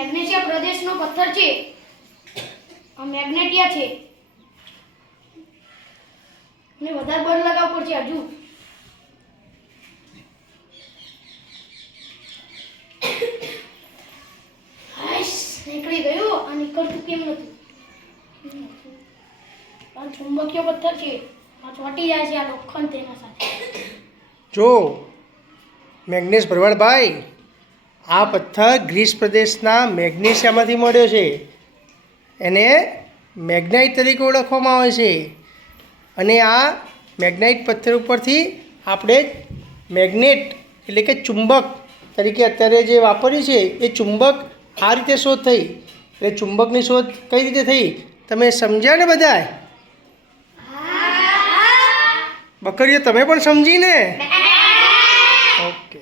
Magnesia પ્રદેશનો પથ્થર છે. આ મેગ્નેટિયા છે. ને વધારે બળ લગાવવું પડશે હજુ. હાઈશ નીકળી ગયું. આ નીકળતું કેમ નતું? આ ચુંબકીય પથ્થર છે. આ ચોંટી જાય છે આ લોખંડ તેના સાથે. જો મેગ્નેશ ભરવાડભાઈ, આ પથ્થર ગ્રીસ પ્રદેશના મેગ્નેશિયામાંથી મળ્યો છે. એને મેગ્નાઇટ તરીકે ઓળખવામાં આવે છે. અને આ મેગ્નાઇટ પથ્થર ઉપરથી આપણે મેગ્નેટ એટલે કે ચુંબક તરીકે અત્યારે જે વાપર્યું છે એ ચુંબક આ રીતે શોધ થઈ. એટલે ચુંબકની શોધ કઈ રીતે થઈ તમે સમજ્યા ને બધાય? બકરીઓ તમે પણ સમજી ને? ઓકે.